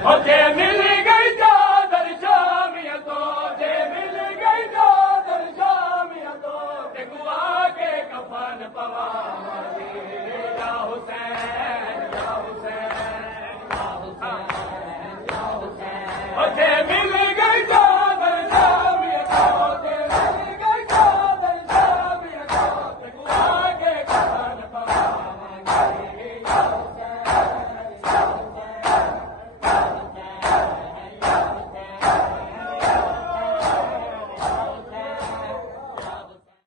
जे मिल गई चादर शामियतों, जे मिल गई चादर शामियतों, गुआ के कफन पवा